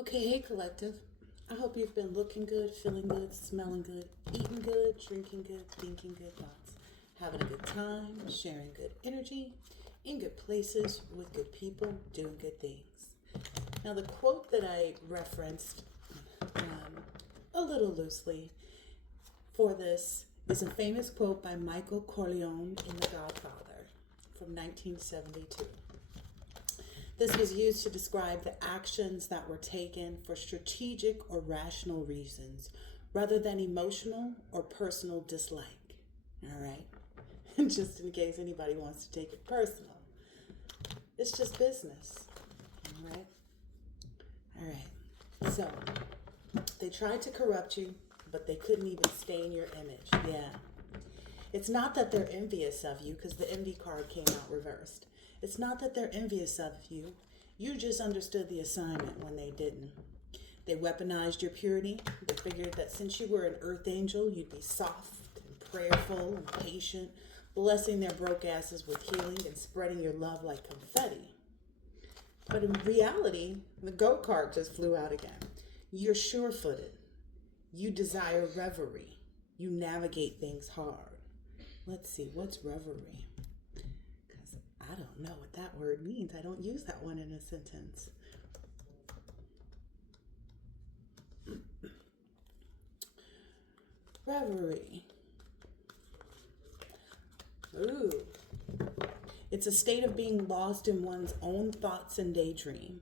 Okay, hey collective. I hope you've been looking good, feeling good, smelling good, eating good, drinking good, thinking good thoughts, having a good time, sharing good energy, in good places with good people, doing good things. Now, the quote that I referenced a little loosely for this is a famous quote by Michael Corleone in The Godfather from 1972. This was used to describe the actions that were taken for strategic or rational reasons rather than emotional or personal dislike. All right? Just in case anybody wants to take it personal. It's just business. All right? All right. So, they tried to corrupt you, but they couldn't even stain your image. Yeah. It's not that they're envious of you, because the envy card came out reversed. It's not that they're envious of you. You just understood the assignment when they didn't. They weaponized your purity. They figured that since you were an earth angel, you'd be soft and prayerful and patient, blessing their broke asses with healing and spreading your love like confetti. But in reality, the go kart just flew out again. You're sure-footed. You desire reverie. You navigate things hard. Let's see, what's reverie? Because I don't know what that word means. I don't use that one in a sentence. Reverie. Ooh. It's a state of being lost in one's own thoughts and daydream.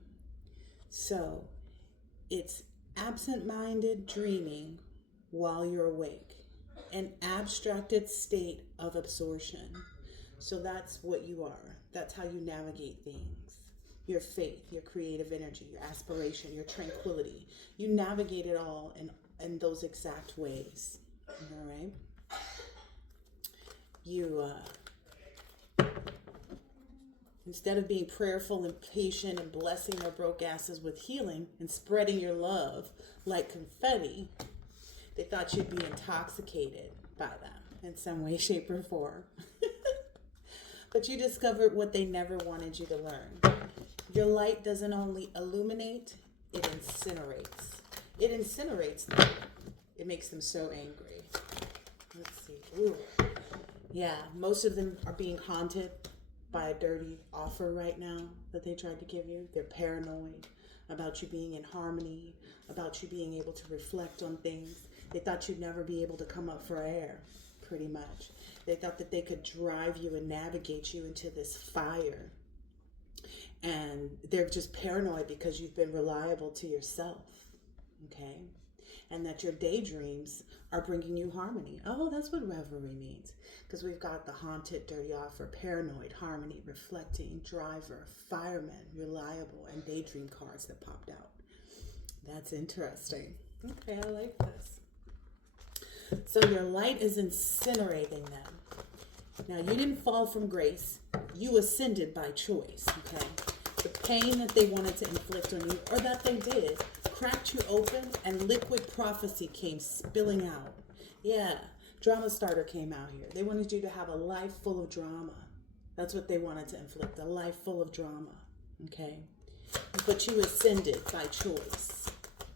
So, it's absent-minded dreaming while you're awake. An abstracted state of absorption. So that's what you are. That's how you navigate things. Your faith, your creative energy, your aspiration, your tranquility. You navigate it all in those exact ways. All right? You, instead of being prayerful and patient and blessing their broke asses with healing and spreading your love like confetti, they thought you'd be intoxicated by them in some way, shape, or form. But you discovered what they never wanted you to learn. Your light doesn't only illuminate, it incinerates. It incinerates them. It makes them so angry. Let's see. Ooh. Yeah, most of them are being haunted by a dirty offer right now that they tried to give you. They're paranoid about you being in harmony, about you being able to reflect on things. They thought you'd never be able to come up for air, pretty much. They thought that they could drive you and navigate you into this fire. And they're just paranoid because you've been reliable to yourself, okay? And that your daydreams are bringing you harmony. Oh, that's what reverie means. Because we've got the haunted, dirty offer, paranoid, harmony, reflecting, driver, fireman, reliable, and daydream cards that popped out. That's interesting. Okay, I like this. So your light is incinerating them. Now, you didn't fall from grace. You ascended by choice, okay? The pain that they wanted to inflict on you, or that they did, cracked you open and liquid prophecy came spilling out. Yeah, drama starter came out here. They wanted you to have a life full of drama. That's what they wanted to inflict, a life full of drama, okay? But you ascended by choice,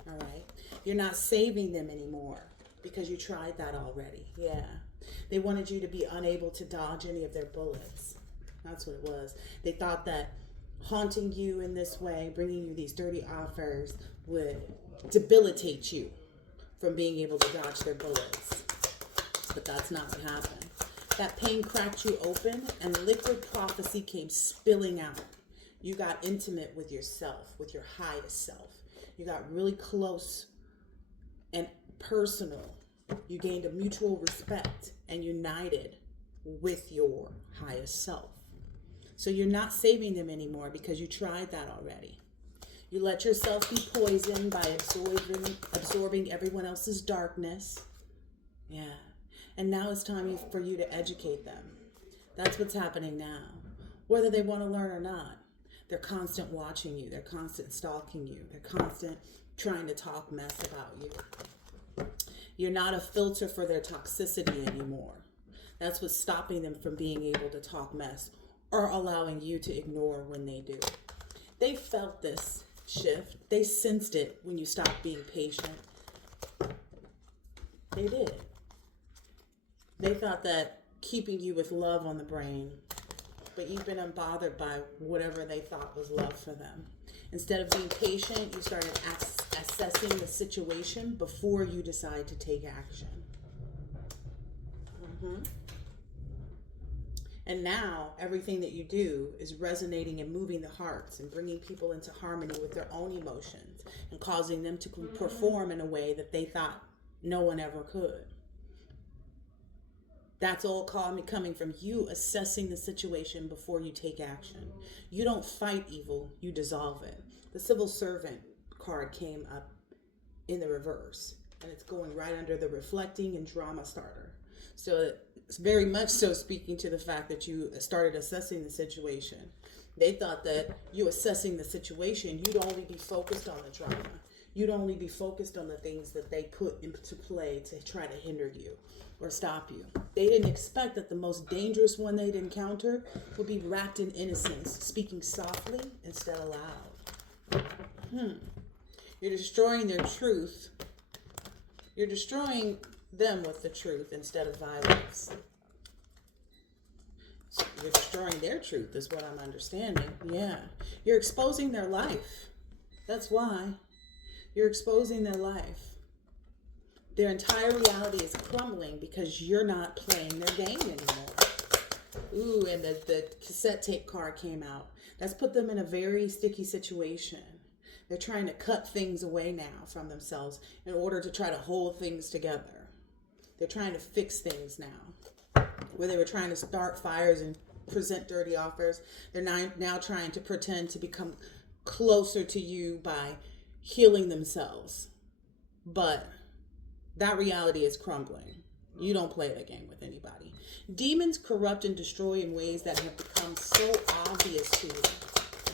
all right? You're not saving them anymore because you tried that already, yeah. They wanted you to be unable to dodge any of their bullets. That's what it was. They thought that haunting you in this way, bringing you these dirty offers, would debilitate you from being able to dodge their bullets. But that's not what happened. That pain cracked you open and liquid prophecy came spilling out. You got intimate with yourself, with your highest self. You got really close and personal. You gained a mutual respect and united with your highest self. So you're not saving them anymore because you tried that already. You let yourself be poisoned by absorbing everyone else's darkness. Yeah. And now it's time for you to educate them. That's what's happening now. Whether they want to learn or not. They're constant watching you. They're constant stalking you. They're constant trying to talk mess about you. You're not a filter for their toxicity anymore. That's what's stopping them from being able to talk mess or allowing you to ignore when they do. They felt this shift. They sensed it when you stopped being patient. They did. They thought that keeping you with love on the brain, but you've been unbothered by whatever they thought was love for them. Instead of being patient, you started assessing the situation before you decide to take action. And now everything that you do is resonating and moving the hearts and bringing people into harmony with their own emotions and causing them to perform in a way that they thought no one ever could. That's all coming from you assessing the situation before you take action. You don't fight evil, you dissolve it. The civil servant card came up in the reverse, and it's going right under the reflecting and drama starter. So it's very much so speaking to the fact that you started assessing the situation. They thought that you assessing the situation, you'd only be focused on the drama. You'd only be focused on the things that they put into play to try to hinder you or stop you. They didn't expect that the most dangerous one they'd encounter would be wrapped in innocence, speaking softly instead of loud. You're destroying their truth. You're destroying them with the truth instead of violence. So you're destroying their truth is what I'm understanding. Yeah. You're exposing their life. That's why. You're exposing their life. Their entire reality is crumbling because you're not playing their game anymore. Ooh, and the cassette tape card came out. That's put them in a very sticky situation. They're trying to cut things away now from themselves in order to try to hold things together. They're trying to fix things now. Where they were trying to start fires and present dirty offers, they're now trying to pretend to become closer to you by healing themselves. But that reality is crumbling. You don't play that game with anybody. Demons corrupt and destroy in ways that have become so obvious to you.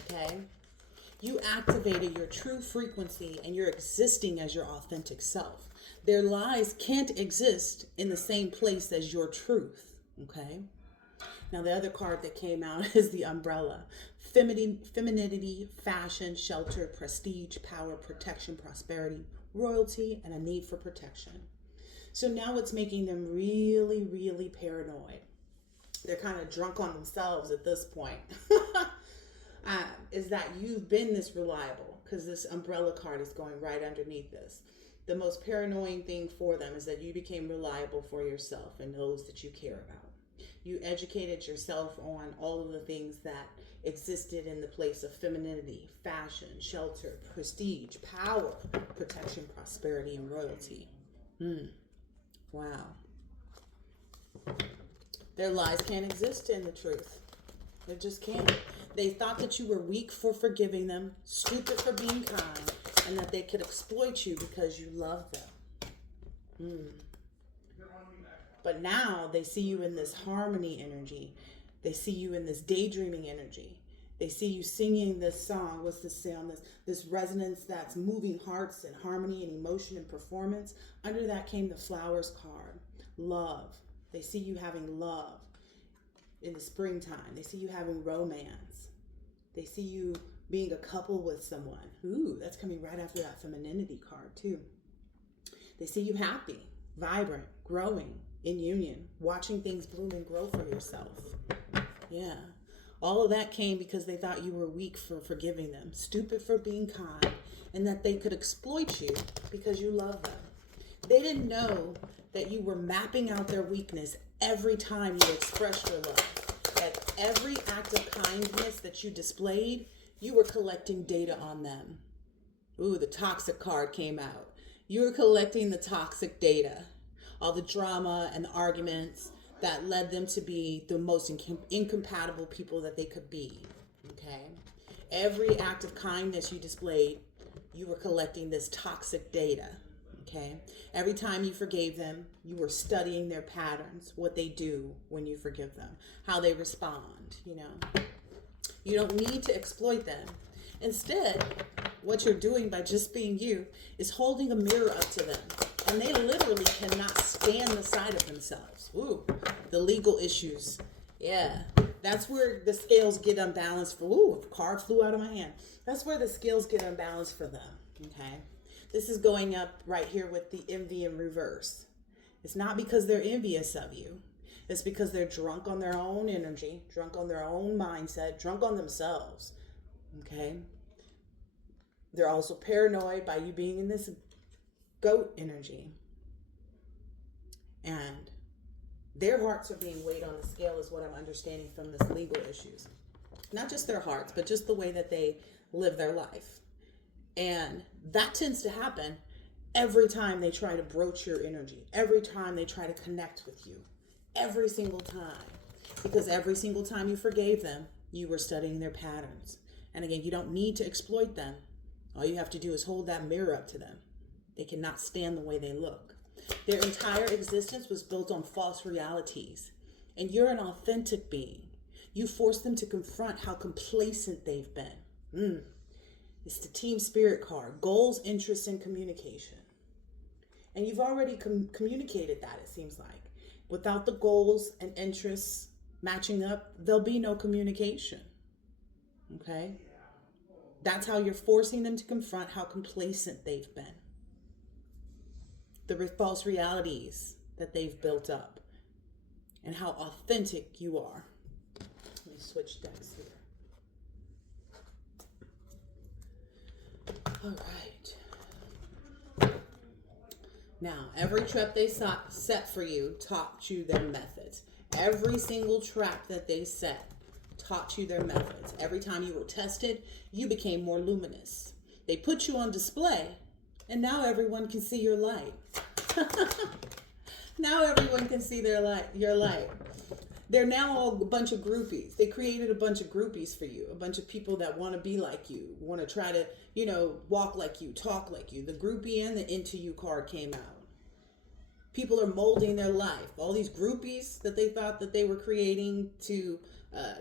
Okay? You activated your true frequency and you're existing as your authentic self. Their lies can't exist in the same place as your truth. Okay? Now the other card that came out is the umbrella. Femininity, fashion, shelter, prestige, power, protection, prosperity, royalty, and a need for protection. So now it's making them really, really paranoid. They're kind of drunk on themselves at this point. Is that you've been this reliable, because this umbrella card is going right underneath this. The most paranoid thing for them is that you became reliable for yourself and those that you care about. You educated yourself on all of the things that existed in the place of femininity, fashion, shelter, prestige, power, protection, prosperity, and royalty. Wow. Their lies can't exist in the truth. They just can't. They thought that you were weak for forgiving them, stupid for being kind, and that they could exploit you because you love them. But now they see you in this harmony energy. They see you in this daydreaming energy. They see you singing this song. What's this sound? This resonance that's moving hearts and harmony and emotion and performance. Under that came the flowers card. Love. They see you having love in the springtime. They see you having romance. They see you being a couple with someone. Ooh, that's coming right after that femininity card too. They see you happy, vibrant, growing, in union, watching things bloom and grow for yourself. Yeah. All of that came because they thought you were weak for forgiving them, stupid for being kind, and that they could exploit you because you love them. They didn't know that you were mapping out their weakness every time you expressed your love. That every act of kindness that you displayed, you were collecting data on them. Ooh, the toxic card came out. You were collecting the toxic data. All the drama and the arguments that led them to be the most incompatible people that they could be. Okay? Every act of kindness you displayed, you were collecting this toxic data. Okay? Every time you forgave them, you were studying their patterns, what they do when you forgive them, how they respond, you know. You don't need to exploit them. Instead, what you're doing by just being you is holding a mirror up to them. And they literally cannot stand the sight of themselves. Ooh, the legal issues. Yeah. That's where the scales get unbalanced for, ooh, a card flew out of my hand. That's where the scales get unbalanced for them, okay? This is going up right here with the envy in reverse. It's not because they're envious of you. It's because they're drunk on their own energy, drunk on their own mindset, drunk on themselves, okay? They're also paranoid by you being in this goat energy. And their hearts are being weighed on the scale is what I'm understanding from this legal issues. Not just their hearts, but just the way that they live their life. And that tends to happen every time they try to broach your energy, every time they try to connect with you, every single time. Because every single time you forgave them, you were studying their patterns. And again, you don't need to exploit them. All you have to do is hold that mirror up to them. They cannot stand the way they look. Their entire existence was built on false realities. And you're an authentic being. You force them to confront how complacent they've been. It's the team spirit card. Goals, interests, and communication. And you've already communicated that, it seems like. Without the goals and interests matching up, there'll be no communication. Okay? That's how you're forcing them to confront how complacent they've been. The false realities that they've built up. And how authentic you are. Let me switch decks here. All right. Now, every trap they set for you taught you their methods. Every single trap that they set taught you their methods. Every time you were tested, you became more luminous. They put you on display, and now everyone can see your light. Now everyone can see your light. They're now all a bunch of groupies. They created a bunch of groupies for you, a bunch of people that want to be like you, want to try to, walk like you, talk like you. The groupie and the into you card came out. People are molding their life. All these groupies that they thought that they were creating to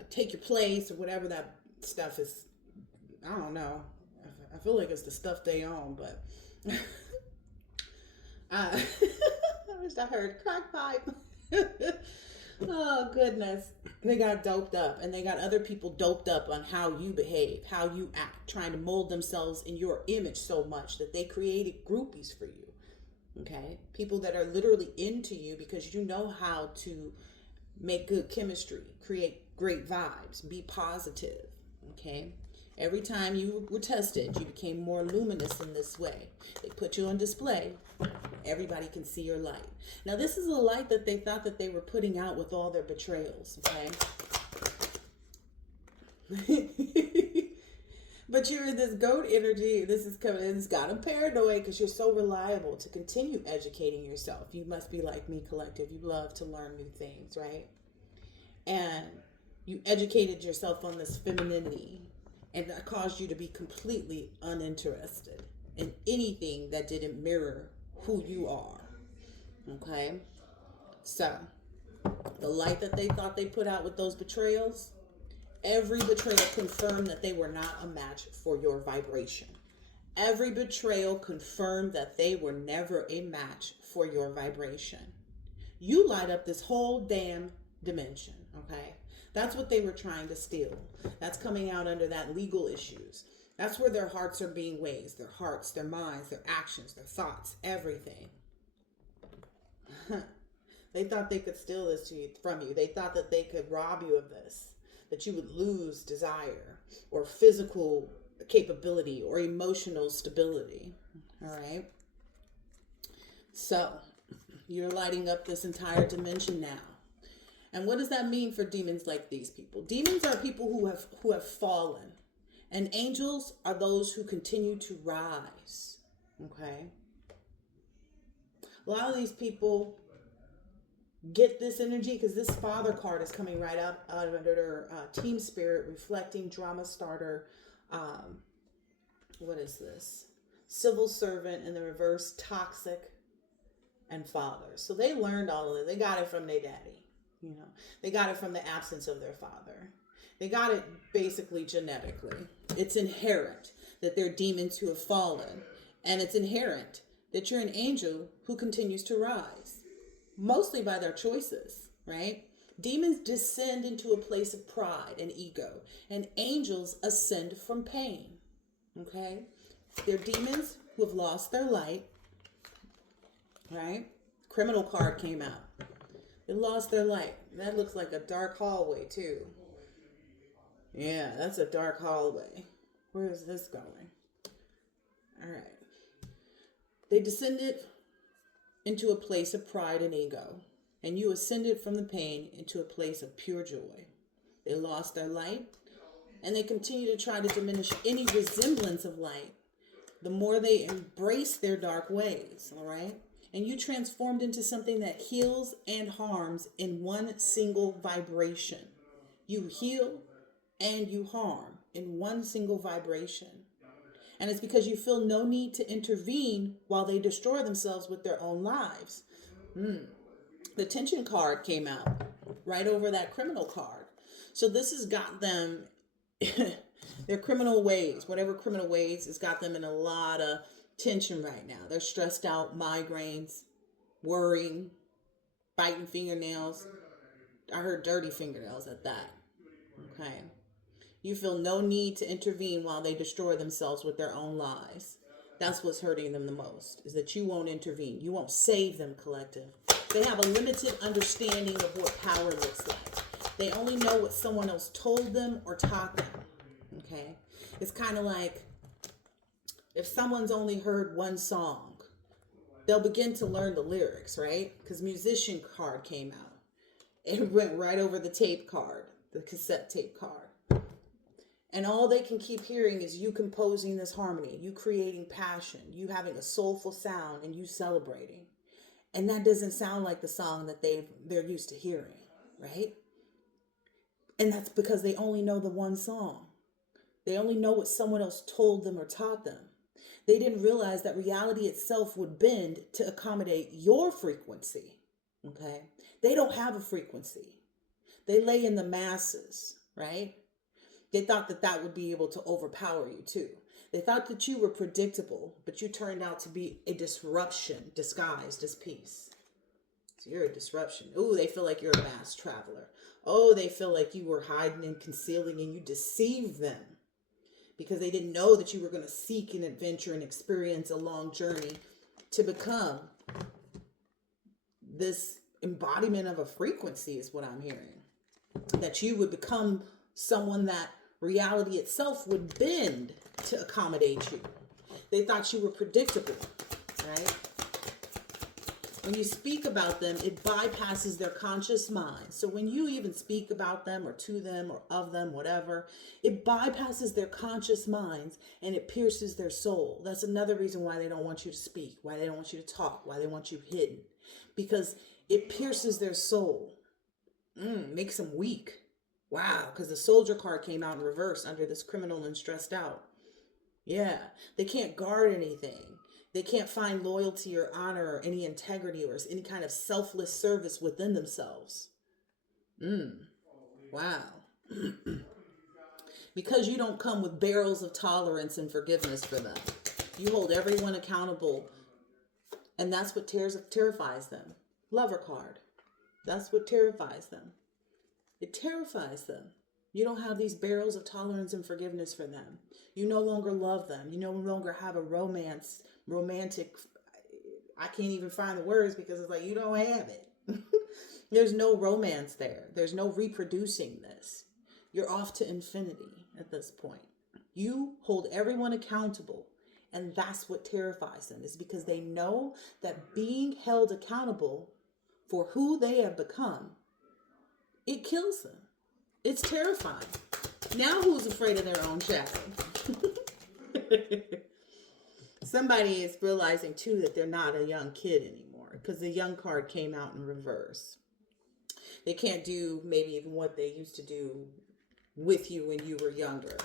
take your place or whatever that stuff is. I don't know. I feel like it's the stuff they own, but I wish I heard crack pipe. Oh, goodness. They got doped up, and they got other people doped up on how you behave, how you act, trying to mold themselves in your image so much that they created groupies for you. Okay? People that are literally into you because you know how to make good chemistry, create great vibes, be positive. Okay? Every time you were tested, you became more luminous in this way. They put you on display. Everybody can see your light. Now, this is a light that they thought that they were putting out with all their betrayals, okay? But you're in this goat energy. This is coming in. It's got them paranoid because you're so reliable to continue educating yourself. You must be like me, collective. You love to learn new things, right? And you educated yourself on this femininity. And that caused you to be completely uninterested in anything that didn't mirror who you are. Okay? So, the light that they thought they put out with those betrayals, every betrayal confirmed that they were not a match for your vibration. Every betrayal confirmed that they were never a match for your vibration. You light up this whole damn dimension, okay? That's what they were trying to steal. That's coming out under that legal issues. That's where their hearts are being weighed. Their hearts, their minds, their actions, their thoughts, everything. They thought they could steal this from you. They thought that they could rob you of this. That you would lose desire or physical capability or emotional stability. All right? So, you're lighting up this entire dimension now. And what does that mean for demons like these people? Demons are people who have fallen. And angels are those who continue to rise. Okay? A lot of these people get this energy because this father card is coming right up under their team spirit, reflecting drama starter. What is this? Civil servant in the reverse, toxic, and father. So they learned all of it. They got it from their daddy. They got it from the absence of their father. They got it basically genetically. It's inherent that they're demons who have fallen. And it's inherent that you're an angel who continues to rise. Mostly by their choices, right? Demons descend into a place of pride and ego, and angels ascend from pain. Okay? They're demons who have lost their light, right? Criminal card came out. They lost their light. That looks like a dark hallway, too. Yeah, that's a dark hallway. Where is this going? All right. They descended into a place of pride and ego, and you ascended from the pain into a place of pure joy. They lost their light, and they continue to try to diminish any resemblance of light the more they embrace their dark ways, all right? And you transformed into something that heals and harms in one single vibration. You heal and you harm in one single vibration. And it's because you feel no need to intervene while they destroy themselves with their own lives. The tension card came out right over that criminal card. So this has got them, their criminal ways, whatever criminal ways, has got them in a lot of tension right now. They're stressed out, migraines, worrying, biting fingernails. I heard dirty fingernails at that. Okay. You feel no need to intervene while they destroy themselves with their own lies. That's what's hurting them the most, is that you won't intervene. You won't save them, collective. They have a limited understanding of what power looks like. They only know what someone else told them or taught them. Okay? It's kind of like if someone's only heard one song, they'll begin to learn the lyrics, right? Because musician card came out. It went right over the tape card, the cassette tape card. And all they can keep hearing is you composing this harmony, you creating passion, you having a soulful sound, and you celebrating. And that doesn't sound like the song that they're used to hearing, right? And that's because they only know the one song. They only know what someone else told them or taught them. They didn't realize that reality itself would bend to accommodate your frequency, okay? They don't have a frequency. They lay in the masses, right? They thought that that would be able to overpower you too. They thought that you were predictable, but you turned out to be a disruption disguised as peace. So you're a disruption. Oh, they feel like you're a mass traveler. Oh, they feel like you were hiding and concealing, and you deceived them because they didn't know that you were going to seek an adventure and experience a long journey to become this embodiment of a frequency is what I'm hearing. That you would become someone that reality itself would bend to accommodate you. They thought you were predictable, right? When you speak about them, it bypasses their conscious mind. So when you even speak about them or to them or of them, whatever, it bypasses their conscious minds and it pierces their soul. That's another reason why they don't want you to speak, why they don't want you to talk, why they want you hidden. Because it pierces their soul. Makes them weak. Wow, because the soldier card came out in reverse under this criminal and stressed out. Yeah, they can't guard anything. They can't find loyalty or honor or any integrity or any kind of selfless service within themselves. Wow. Because you don't come with barrels of tolerance and forgiveness for them. You hold everyone accountable. And that's what terrifies them. Lover card. That's what terrifies them. It terrifies them. You don't have these barrels of tolerance and forgiveness for them. You no longer love them. You no longer have a romantic, I can't even find the words because it's like, you don't have it. There's no romance there. There's no reproducing this. You're off to infinity at this point. You hold everyone accountable. And that's what terrifies them, is because they know that being held accountable for who they have become, it kills them. It's terrifying. Now who's afraid of their own shadow? Somebody is realizing too that they're not a young kid anymore because the young card came out in reverse. They can't do maybe even what they used to do with you when you were younger.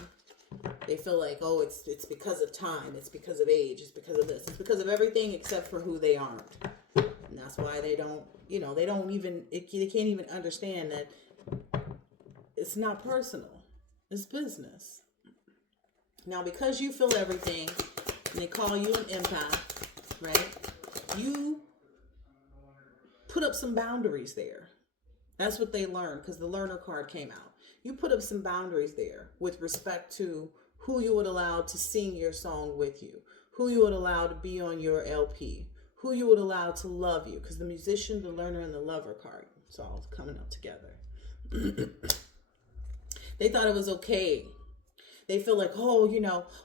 They feel like, oh, it's because of time. It's because of age. It's because of this. It's because of everything except for who they aren't. And that's why they don't, they can't even understand that it's not personal. It's business. Now, because you feel everything, and they call you an empath, right? You put up some boundaries there. That's what they learned because the learner card came out. You put up some boundaries there with respect to who you would allow to sing your song with you, who you would allow to be on your LP, who you would allow to love you, because the musician, the learner, and the lover card, it's all coming up together. They thought it was okay. They feel like, oh,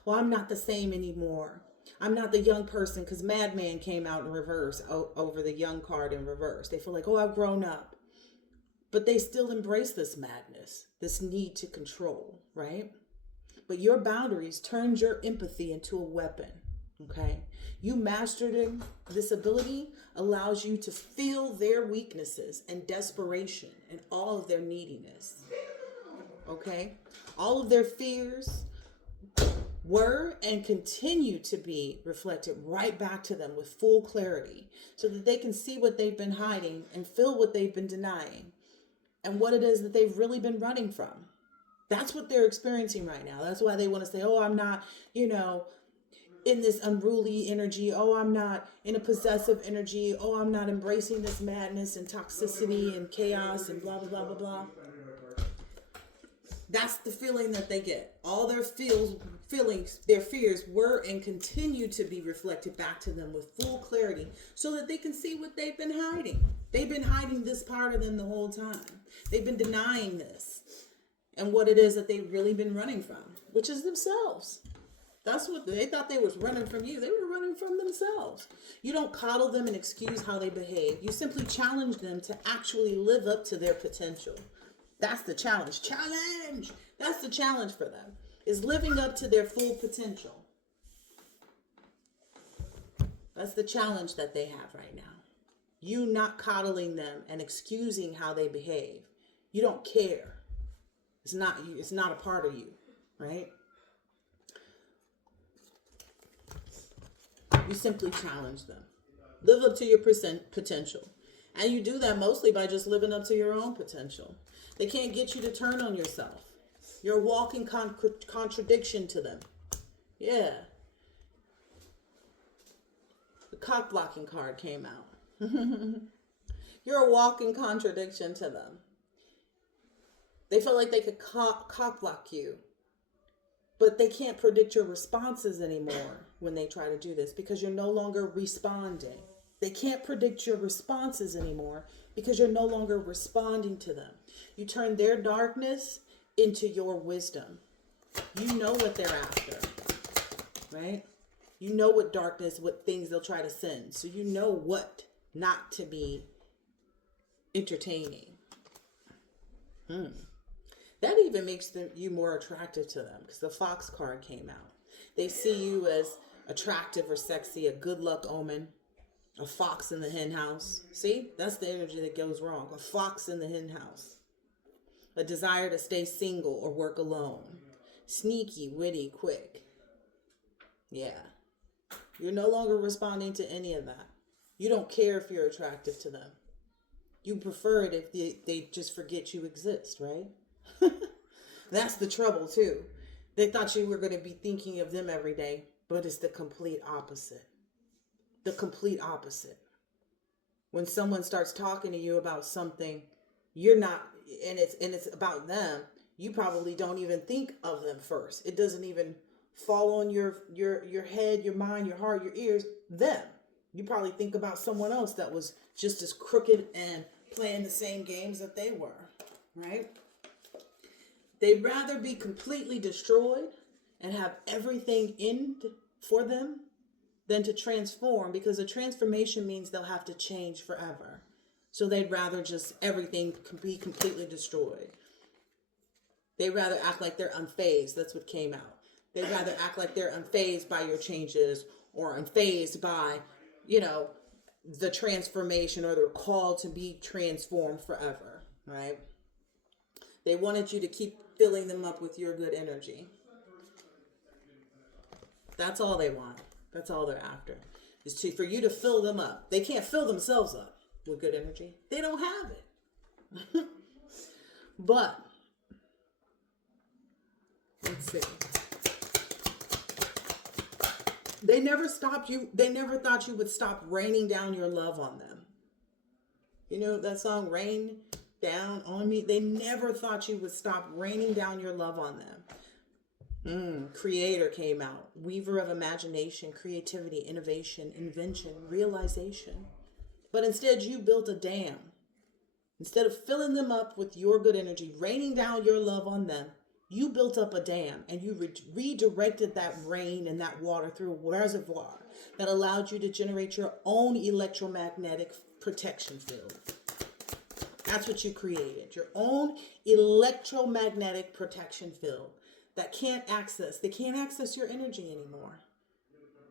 well, I'm not the same anymore. I'm not the young person, because Madman came out in reverse over the young card in reverse. They feel like, oh, I've grown up. But they still embrace this madness, this need to control, right? But your boundaries turned your empathy into a weapon, okay? You mastering this ability allows you to feel their weaknesses and desperation and all of their neediness, okay? All of their fears were and continue to be reflected right back to them with full clarity so that they can see what they've been hiding and feel what they've been denying and what it is that they've really been running from. That's what they're experiencing right now. That's why they want to say, oh, I'm not, in this unruly energy. Oh, I'm not in a possessive energy. Oh, I'm not embracing this madness and toxicity and chaos and blah, blah, blah, blah, blah. That's the feeling that they get. All their feelings, their fears were and continue to be reflected back to them with full clarity so that they can see what they've been hiding. They've been hiding this part of them the whole time. They've been denying this and what it is that they've really been running from, which is themselves. That's what they thought they was running from you. They were running from themselves. You don't coddle them and excuse how they behave. You simply challenge them to actually live up to their potential. That's the challenge. Challenge! That's the challenge for them, is living up to their full potential. That's the challenge that they have right now. You not coddling them and excusing how they behave. You don't care. It's not you. It's not a part of you, right? You simply challenge them. Live up to your potential. And you do that mostly by just living up to your own potential. They can't get you to turn on yourself. You're a walking contradiction to them. Yeah. The cock blocking card came out. You're a walking contradiction to them. They feel like they could cock block you. But they can't predict your responses anymore when they try to do this because you're no longer responding. They can't predict your responses anymore because you're no longer responding to them. You turn their darkness into your wisdom. You know what they're after, right? You know what darkness, what things they'll try to send. So you know what not to be entertaining. That even makes you more attractive to them because the Fox card came out. They see you as attractive or sexy, a good luck omen, a fox in the hen house. See, that's the energy that goes wrong. A fox in the hen house. A desire to stay single or work alone. Sneaky, witty, quick. Yeah. You're no longer responding to any of that. You don't care if you're attractive to them. You prefer it if they just forget you exist, right? That's the trouble too. They thought you were going to be thinking of them every day, but it's the complete opposite. The complete opposite. When someone starts talking to you about something, you're not, and it's about them, you probably don't even think of them first. It doesn't even fall on your head, your mind, your heart, your ears, them. You probably think about someone else that was just as crooked and playing the same games that they were, right? They'd rather be completely destroyed and have everything end for them than to transform, because a transformation means they'll have to change forever. So they'd rather just everything be completely destroyed. They'd rather act like they're unfazed. That's what came out. They'd rather act like they're unfazed by your changes or unfazed by, the transformation or the call to be transformed forever, right? They wanted you to keep filling them up with your good energy. That's all they want. That's all they're after, is for you to fill them up. They can't fill themselves up with good energy. They don't have it. But, let's see. They never stopped you. They never thought you would stop raining down your love on them. You know that song, Rain down on me. They never thought you would stop raining down your love on them. Creator came out. Weaver of imagination, creativity, innovation, invention, realization. But instead you built a dam. Instead of filling them up with your good energy, raining down your love on them, you built up a dam and you redirected that rain and that water through a reservoir that allowed you to generate your own electromagnetic protection field. That's what you created, your own electromagnetic protection field that they can't access your energy anymore.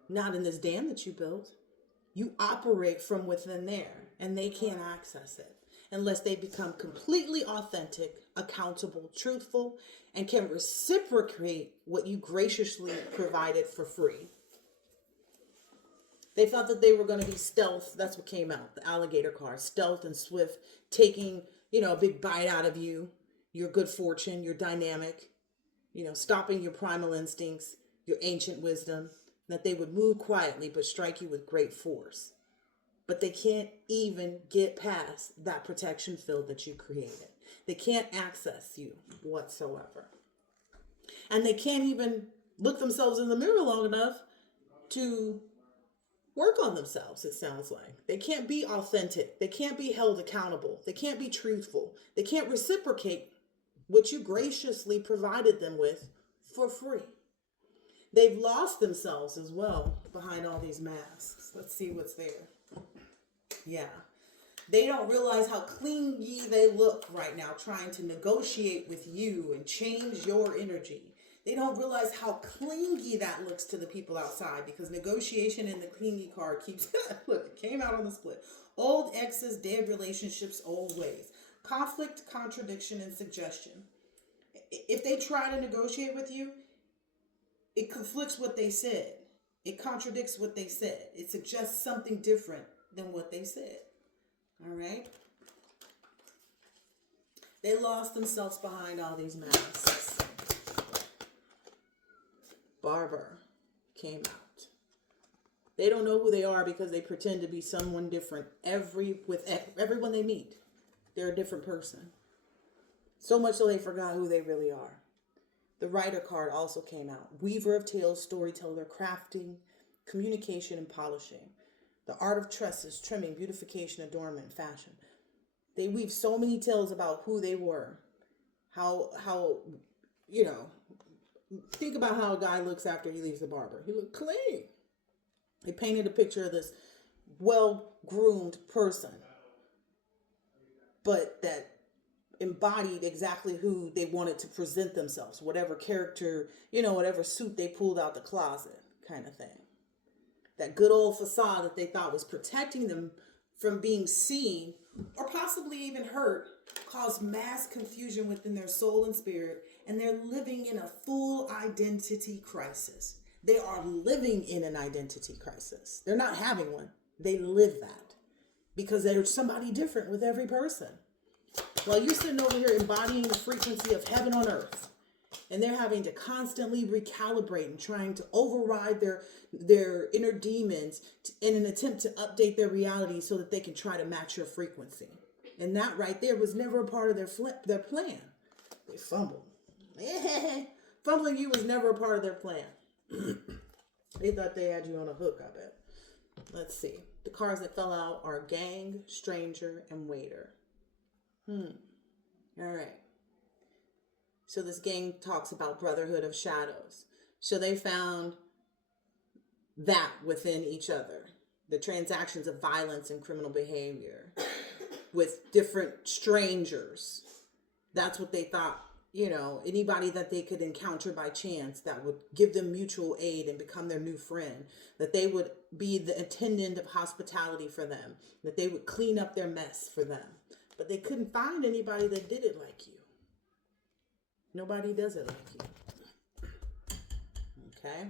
Not in this dam that you built. You operate from within there and they can't access it unless they become completely authentic, accountable, truthful, and can reciprocate what you graciously provided for free. They thought that they were going to be stealth. That's what came out. The alligator card, stealth and swift, taking, a big bite out of you, your good fortune, your dynamic, stopping your primal instincts, your ancient wisdom, that they would move quietly but strike you with great force. But they can't even get past that protection field that you created. They can't access you whatsoever. And they can't even look themselves in the mirror long enough to work on themselves, it sounds like. They can't be authentic. They can't be held accountable. They can't be truthful. They can't reciprocate what you graciously provided them with for free. They've lost themselves as well behind all these masks. Let's see what's there. Yeah. They don't realize how clingy they look right now, trying to negotiate with you and change your energy. They don't realize how clingy that looks to the people outside, because negotiation in the clingy card keeps, look, it came out on the split. Old exes, dead relationships, old ways. Conflict, contradiction, and suggestion. If they try to negotiate with you, it conflicts what they said. It contradicts what they said. It suggests something different than what they said. All right? They lost themselves behind all these masks. Barber came out. They don't know who they are because they pretend to be someone different with everyone they meet. They're a different person. So much so they forgot who they really are. The Writer card also came out. Weaver of tales, storyteller, crafting, communication, and polishing. The art of tresses, trimming, beautification, adornment, fashion. They weave so many tales about who they were. How think about how a guy looks after he leaves the barber. He looked clean. They painted a picture of this well-groomed person, but that embodied exactly who they wanted to present themselves, whatever character, whatever suit they pulled out the closet kind of thing. That good old facade that they thought was protecting them from being seen or possibly even hurt caused mass confusion within their soul and spirit, and they're living in a full identity crisis. They are living in an identity crisis. They're not having one. They live that because they're somebody different with every person. While you're sitting over here embodying the frequency of heaven on earth, and they're having to constantly recalibrate and trying to override their inner demons in an attempt to update their reality so that they can try to match your frequency. And that right there was never a part of their plan. They fumbled. Fumbling you was never a part of their plan. They thought they had you on a hook, I bet. Let's see. The cards that fell out are Gang, Stranger, and Waiter. All right. So this gang talks about brotherhood of shadows. So they found that within each other. The transactions of violence and criminal behavior with different strangers. That's what they thought, anybody that they could encounter by chance that would give them mutual aid and become their new friend. That they would be the attendant of hospitality for them. That they would clean up their mess for them. But they couldn't find anybody that did it like you. Nobody does it like you. Okay?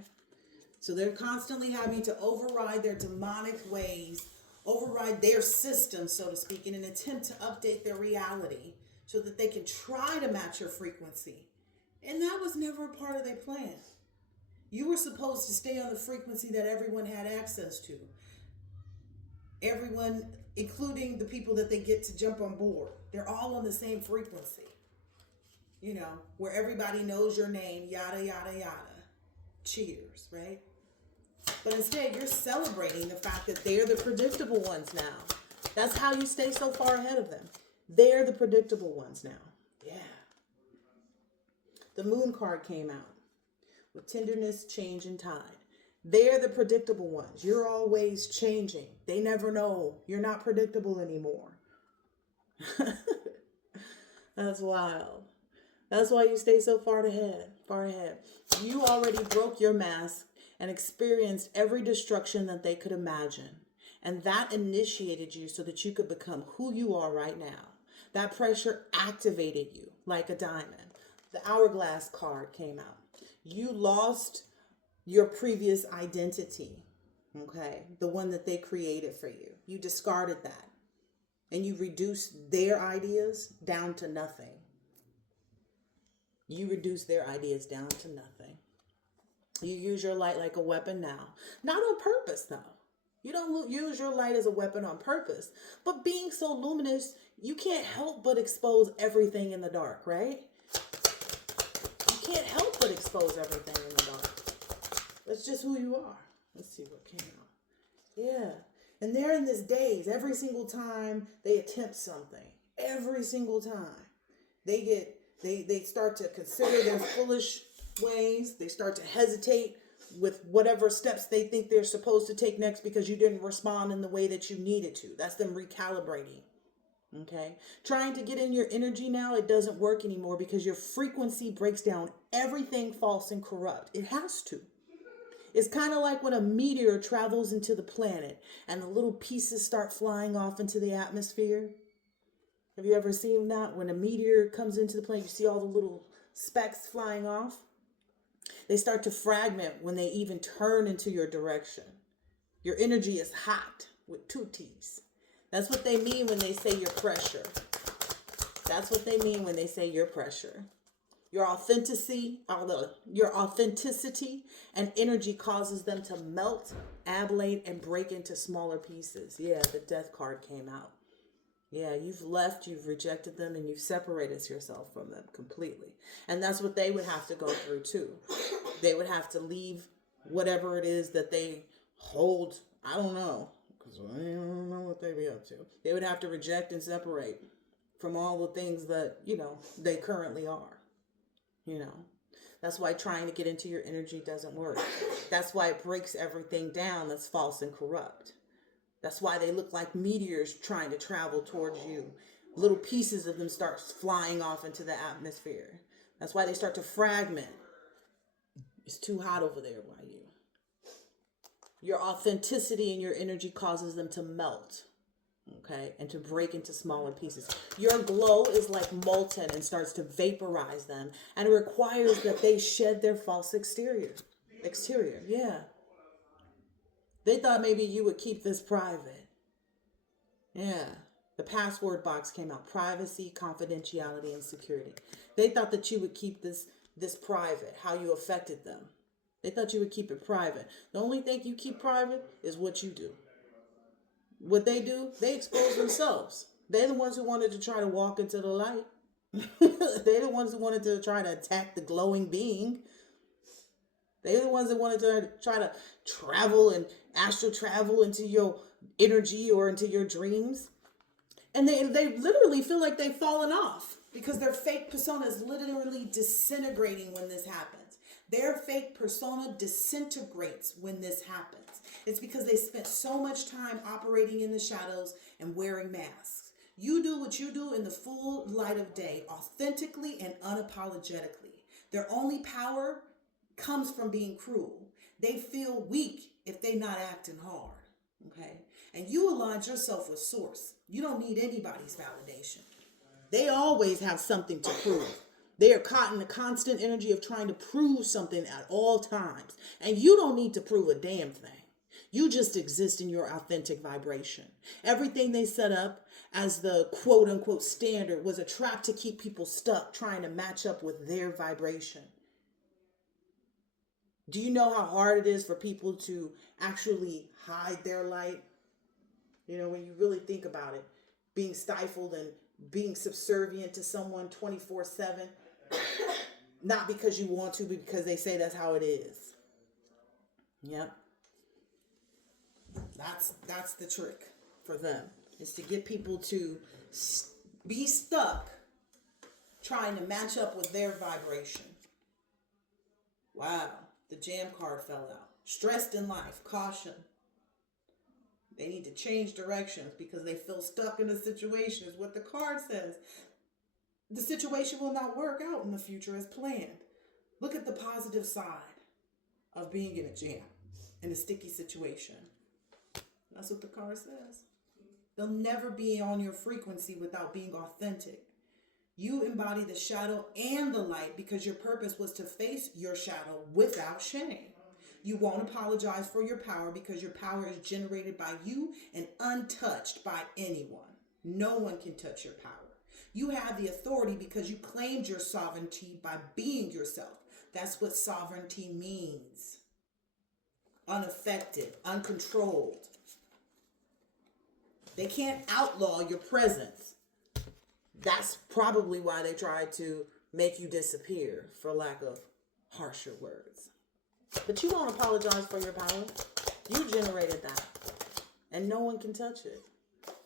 So they're constantly having to override their demonic ways, override their system, so to speak, in an attempt to update their reality so that they can try to match your frequency. And that was never a part of their plan. You were supposed to stay on the frequency that everyone had access to. Everyone, including the people that they get to jump on board, they're all on the same frequency. You know, where everybody knows your name, yada, yada, yada. Cheers, right? But instead, you're celebrating the fact that they're the predictable ones now. That's how you stay so far ahead of them. They're the predictable ones now. Yeah. The moon card came out with tenderness, change, and tide. They're the predictable ones. You're always changing. They never know. You're not predictable anymore. That's wild. That's why you stay so far ahead. You already broke your mask and experienced every destruction that they could imagine. And that initiated you so that you could become who you are right now. That pressure activated you like a diamond. The hourglass card came out. You lost your previous identity, okay? The one that they created for you. You discarded that. And you reduced their ideas down to nothing. You reduce their ideas down to nothing. You use your light like a weapon now. Not on purpose, though. You don't use your light as a weapon on purpose. But being so luminous, you can't help but expose everything in the dark, right? You can't help but expose everything in the dark. That's just who you are. Let's see what came out. Yeah. And they're in this daze every single time they attempt something. Every single time. They start to consider their foolish ways. They start to hesitate with whatever steps they think they're supposed to take next because you didn't respond in the way that you needed to. That's them recalibrating. Okay? Trying to get in your energy now, it doesn't work anymore because your frequency breaks down everything false and corrupt. It has to. It's kind of like when a meteor travels into the planet and the little pieces start flying off into the atmosphere. Have you ever seen that? When a meteor comes into the planet, you see all the little specks flying off. They start to fragment when they even turn into your direction. Your energy is hot with 2 T's. That's what they mean when they say you're pressure. That's what they mean when they say you're pressure. Your authenticity and energy causes them to melt, ablate, and break into smaller pieces. Yeah, the death card came out. Yeah, you've left, you've rejected them, and you've separated yourself from them completely. And that's what they would have to go through too. They would have to leave whatever it is that they hold. I don't know, because I don't know what they be up to. They would have to reject and separate from all the things that, they currently are. That's why trying to get into your energy doesn't work. That's why it breaks everything down that's false and corrupt. That's why they look like meteors trying to travel towards you. Little pieces of them start flying off into the atmosphere. That's why they start to fragment. It's too hot over there by you. Your authenticity and your energy causes them to melt. Okay, and to break into smaller pieces. Your glow is like molten and starts to vaporize them, and it requires that they shed their false exterior. Yeah. They thought maybe you would keep this private. Yeah. The password box came out. Privacy, confidentiality, and security. They thought that you would keep this private, how you affected them. They thought you would keep it private. The only thing you keep private is what you do. What they do, they expose themselves. They're the ones who wanted to try to walk into the light. They're the ones who wanted to try to attack the glowing being. They're the ones that wanted to try to travel and astral travel into your energy or into your dreams. And they literally feel like they've fallen off because their fake persona is literally disintegrating when this happens. Their fake persona disintegrates when this happens. It's because they spent so much time operating in the shadows and wearing masks. You do what you do in the full light of day, authentically and unapologetically. Their only power comes from being cruel. They feel weak if they're not acting hard. Okay? And you align yourself with source. You don't need anybody's validation. They always have something to prove. They are caught in the constant energy of trying to prove something at all times. And you don't need to prove a damn thing. You just exist in your authentic vibration. Everything they set up as the quote unquote standard was a trap to keep people stuck trying to match up with their vibration. Do you know how hard it is for people to actually hide their light? When you really think about it, being stifled and being subservient to someone 24/7, not because you want to, but because they say that's how it is. Yep. That's the trick for them, is to get people to be stuck trying to match up with their vibration. Wow, the jam card fell out. Stressed in life, caution. They need to change directions because they feel stuck in a situation, is what the card says. The situation will not work out in the future as planned. Look at the positive side of being in a jam, in a sticky situation. That's what the card says. They'll never be on your frequency without being authentic. You embody the shadow and the light because your purpose was to face your shadow without shame. You won't apologize for your power because your power is generated by you and untouched by anyone. No one can touch your power. You have the authority because you claimed your sovereignty by being yourself. That's what sovereignty means. Unaffected, uncontrolled. They can't outlaw your presence. That's probably why they tried to make you disappear, for lack of harsher words. But you won't apologize for your power. You generated that. And no one can touch it.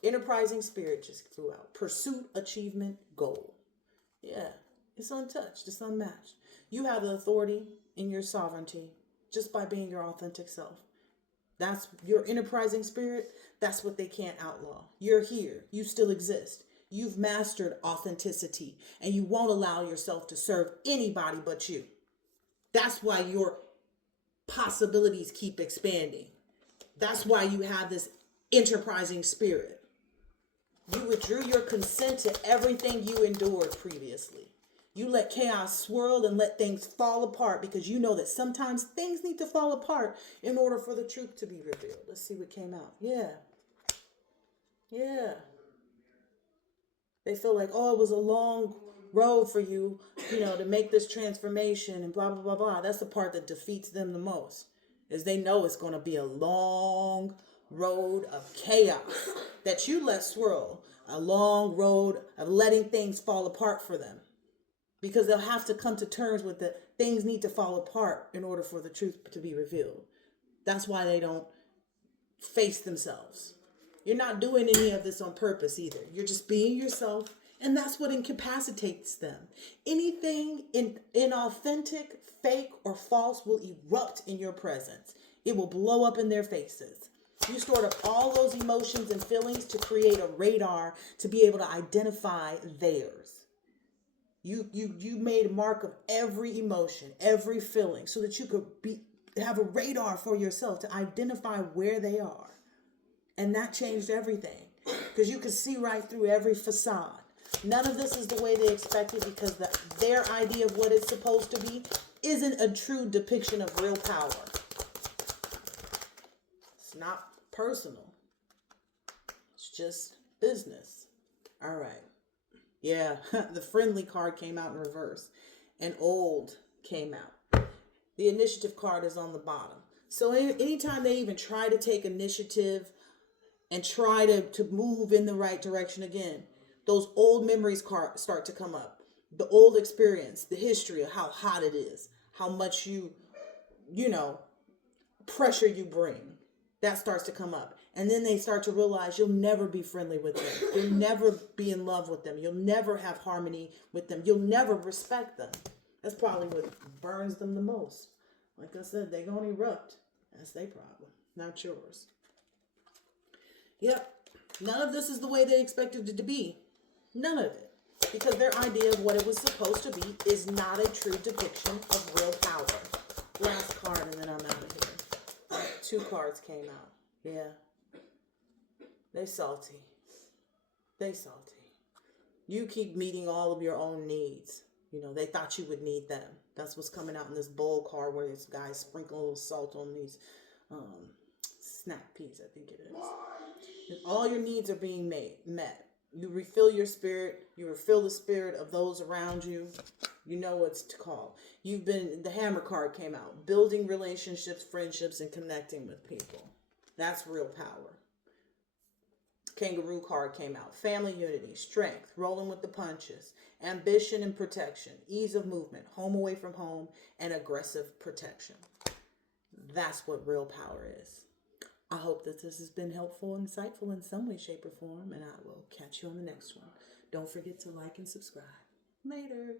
Enterprising spirit just flew out. Pursuit, achievement, goal. Yeah, it's untouched. It's unmatched. You have the authority in your sovereignty just by being your authentic self. That's your enterprising spirit. That's what they can't outlaw. You're here. You still exist. You've mastered authenticity, and you won't allow yourself to serve anybody but you. That's why your possibilities keep expanding. That's why you have this enterprising spirit. You withdrew your consent to everything you endured previously. You let chaos swirl and let things fall apart because you know that sometimes things need to fall apart in order for the truth to be revealed. Let's see what came out. Yeah. They feel like, oh, it was a long road for you, to make this transformation and blah, blah, blah, blah. That's the part that defeats them the most, is they know it's going to be a long road of chaos that you let swirl, a long road of letting things fall apart for them, because they'll have to come to terms with that things need to fall apart in order for the truth to be revealed. That's why they don't face themselves. You're not doing any of this on purpose either. You're just being yourself, and that's what incapacitates them. Anything inauthentic, fake, or false will erupt in your presence. It will blow up in their faces. You stored up all those emotions and feelings to create a radar to be able to identify theirs. You made a mark of every emotion, every feeling, so that you could have a radar for yourself to identify where they are. And that changed everything, because you could see right through every facade. None of this is the way they expected, because their idea of what it's supposed to be isn't a true depiction of real power. It's not personal. It's just business. All right. Yeah, the friendly card came out in reverse, and old came out. The initiative card is on the bottom. So anytime they even try to take initiative and try to move in the right direction again, those old memories start to come up. The old experience, the history of how hot it is, how much pressure you bring, that starts to come up. And then they start to realize you'll never be friendly with them. You'll never be in love with them. You'll never have harmony with them. You'll never respect them. That's probably what burns them the most. Like I said, they're going to erupt. That's their problem, not yours. Yep. None of this is the way they expected it to be. None of it. Because their idea of what it was supposed to be is not a true depiction of real power. Last card, and then I'm out of here. 2 cards came out. Yeah. They salty. You keep meeting all of your own needs. They thought you would need them. That's what's coming out in this bowl card, where this guy sprinkling a little salt on these snack peas, I think it is. And all your needs are being met. You refill your spirit. You refill the spirit of those around you. You know what's to call. The hammer card came out. Building relationships, friendships, and connecting with people. That's real power. Kangaroo card came out. Family unity, strength, rolling with the punches, ambition and protection, ease of movement, home away from home, and aggressive protection. That's what real power is. I hope that this has been helpful, insightful in some way, shape, or form, and I will catch you on the next one. Don't forget to like and subscribe. Later.